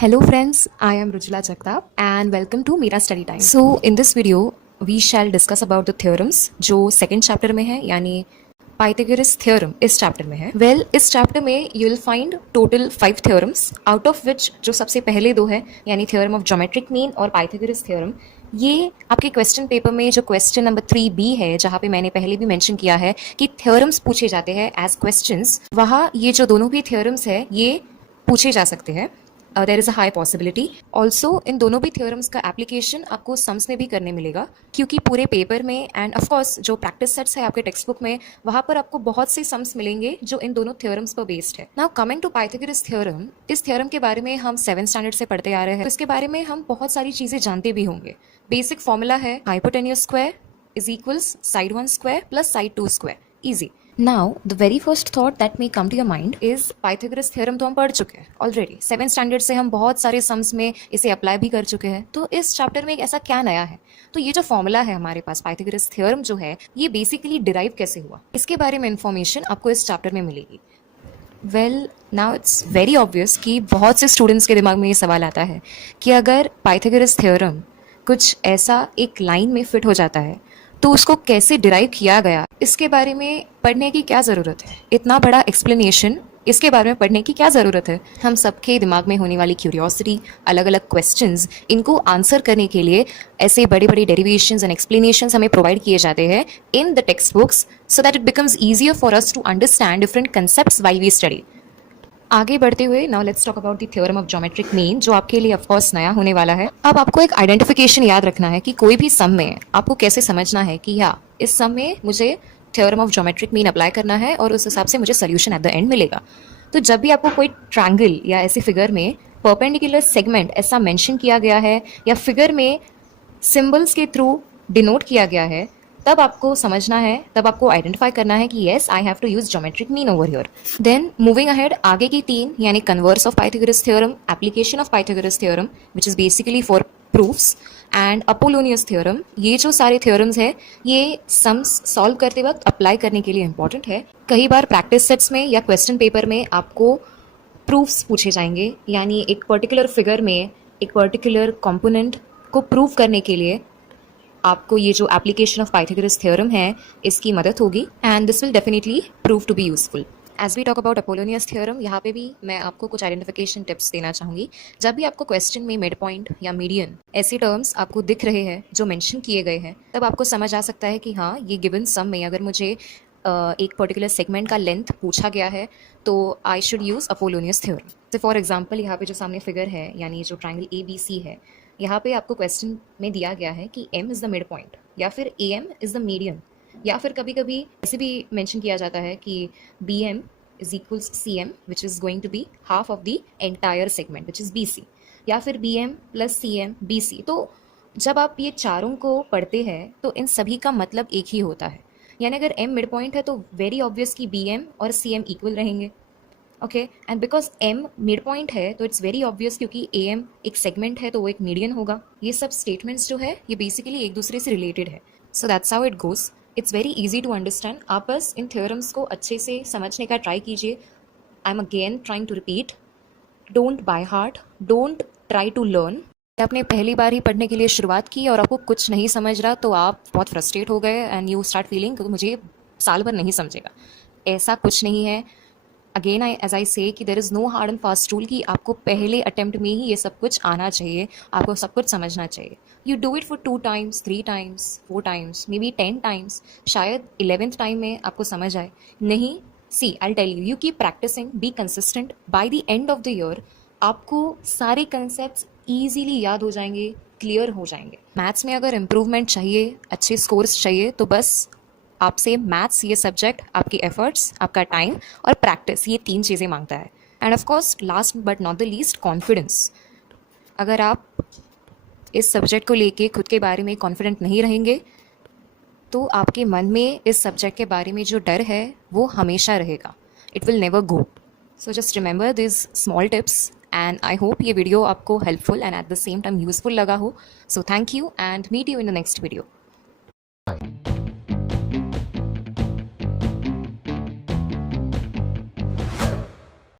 Hello friends, I am Rujula Jagtap and welcome to Mera Study Time. So in this video we shall discuss about the theorems जो second chapter में है यानी Pythagoras theorem इस chapter में है. Well इस chapter में you will find total 5 theorems out of which जो सबसे पहले दो है यानी theorem of geometric mean और Pythagoras theorem ये आपके क्वेश्चन पेपर में जो क्वेश्चन नंबर 3B है जहाँ पे मैंने पहले भी मेंशन किया है कि थ्योरम्स पूछे जाते हैं एज क्वेश्चंस, वहाँ ये जो दोनों भी थ्योरम्स है ये पूछे जा सकते हैं. There is a high possibility. Also in दोनों भी थ्योरम्स का एप्लीकेशन आपको सम्स में भी करने मिलेगा क्योंकि पूरे पेपर में एंड ऑफकोर्स जो प्रैक्टिस सेट्स है आपके टेक्स्ट बुक में वहाँ पर आपको बहुत से सम्स मिलेंगे जो इन दोनों थ्योरम्स पर बेस्ड है. Now coming to Pythagoras theorem, इस थ्योरम के बारे में हम 7th स्टैंडर्ड से पढ़ते आ रहे हैं तो इसके बारे में हम बहुत सारी चीज़ें जानते भी होंगे. बेसिक फॉर्मूला है hypotenuse square is equals side 1 square plus side 2 square. Easy. Now, the very first thought that may come to your mind is Pythagoras theorem तो हम पढ़ चुके हैं ऑलरेडी. 7th स्टैंडर्ड से हम बहुत सारे सम्स में इसे अप्लाई भी कर चुके हैं. तो इस चैप्टर में एक ऐसा क्या नया है? तो ये जो फॉर्मूला है हमारे पास Pythagoras theorem जो है ये बेसिकली डिराइव कैसे हुआ इसके बारे में इन्फॉर्मेशन आपको इस चैप्टर में मिलेगी. Well now it's very obvious कि बहुत से स्टूडेंट्स के दिमाग में ये सवाल आता है कि अगर Pythagoras theorem कुछ ऐसा एक लाइन में फिट हो जाता है तो उसको कैसे डिराइव किया गया इसके बारे में पढ़ने की क्या ज़रूरत है. इतना बड़ा एक्सप्लेनेशन इसके बारे में पढ़ने की क्या ज़रूरत है. हम सबके दिमाग में होने वाली क्यूरियोसिटी, अलग अलग क्वेश्चंस, इनको आंसर करने के लिए ऐसे बड़े बड़े डेरिवेशंस एंड एक्सप्लेनेशंस हमें प्रोवाइड किए जाते हैं in the textbooks so that it becomes easier for us to understand different concepts while we study. आगे बढ़ते हुए now let's talk about the theorem of geometric mean जो आपके लिए ऑफ कोर्स नया होने वाला है. अब आपको एक आइडेंटिफिकेशन याद रखना है कि कोई भी सम में आपको कैसे समझना है कि या इस सम में मुझे theorem of geometric mean apply करना है और उस हिसाब से मुझे सोल्यूशन एट द एंड मिलेगा. तो जब भी आपको कोई ट्रायंगल या ऐसे फिगर में परपेंडिकुलर सेगमेंट ऐसा मेंशन किया गया है या फिगर में सिंबल्स के थ्रू डिनोट किया गया है तब आपको समझना है, तब आपको आइडेंटिफाई करना है कि yes I have to use geometric mean over here. Then moving ahead आगे की 3 यानी converse of Pythagoras theorem, application of Pythagoras theorem which is basically for proofs and Apollonius theorem. ये जो सारे थ्योरम्स है ये सम्स सॉल्व करते वक्त अप्लाई करने के लिए इंपॉर्टेंट है. कई बार प्रैक्टिस सेट्स में या क्वेश्चन पेपर में आपको प्रूफ्स पूछे जाएंगे यानी एक पर्टिकुलर फिगर में एक पर्टिकुलर कॉम्पोनेंट को प्रूव करने के लिए आपको ये जो एप्लीकेशन ऑफ पाइथागोरस थ्योरम है इसकी मदद होगी and this will definitely prove to be useful. As we talk about Apollonius theorem, यहाँ पे भी मैं आपको कुछ आइडेंटिफिकेशन टिप्स देना चाहूँगी. जब भी आपको क्वेश्चन में मिड पॉइंट या मीडियन ऐसे टर्म्स आपको दिख रहे हैं जो मेंशन किए गए हैं तब आपको समझ आ सकता है कि हाँ ये गिवन सम में अगर मुझे एक पर्टिकुलर सेगमेंट का लेंथ पूछा गया है तो I should use Apollonius theorem. तो फॉर एग्जाम्पल यहाँ पे जो सामने फिगर है यानी जो ट्राइंगल ABC है यहाँ पे आपको क्वेश्चन में दिया गया है कि M is the mid point या फिर AM इज़ द मीडियन या फिर कभी कभी ऐसे भी मेंशन किया जाता है कि BM is equals CM which is going to be half of the entire segment which is BC या फिर BM प्लस CM BC. तो जब आप ये चारों को पढ़ते हैं तो इन सभी का मतलब एक ही होता है यानी अगर M मिड पॉइंट है तो वेरी ऑब्वियस कि BM और CM इक्वल रहेंगे. Okay and because M mid point है तो इट्स वेरी ऑब्वियस क्योंकि AM एक सेगमेंट है तो वो एक मीडियन होगा. ये सब स्टेटमेंट्स जो है ये बेसिकली एक दूसरे से रिलेटेड है. So that's how it goes. It's very easy to understand. आप बस इन थ्योरम्स को अच्छे से समझने का ट्राई कीजिए. I am again trying to repeat, don't by heart, don't try to learn. आपने पहली बार ही पढ़ने के लिए शुरुआत की और आपको कुछ नहीं समझ रहा तो आप बहुत फ्रस्ट्रेट हो गए एंड यू स्टार्ट फीलिंग कि मुझे साल भर नहीं समझेगा. ऐसा कुछ नहीं है. अगेन एज आई से कि there is no hard and fast rule कि आपको पहले अटेम्प्ट में ही ये सब कुछ आना चाहिए, आपको सब कुछ समझना चाहिए. You do it for 2 times, 3 times, 4 times, may be 10 times, शायद 11th टाइम में आपको समझ आए. नहीं, see I tell you, you keep practising, be consistent. By the end of the year आपको सारे कंसेप्ट ईजीली याद हो जाएंगे, क्लियर हो जाएंगे. मैथ्स में अगर इम्प्रूवमेंट चाहिए, अच्छे स्कोर्स चाहिए तो बस आपसे मैथ्स ये सब्जेक्ट आपकी एफर्ट्स, आपका टाइम और प्रैक्टिस ये 3 चीज़ें मांगता है. End of course last but not the least confidence. अगर आप इस सब्जेक्ट को लेके खुद के बारे में कॉन्फिडेंट नहीं रहेंगे तो आपके मन में इस सब्जेक्ट के बारे में जो डर है वो हमेशा रहेगा. It will never go. So just remember this small tips and I hope ये वीडियो आपको helpful and at the same time useful लगा हो. So thank you and meet you in the next video.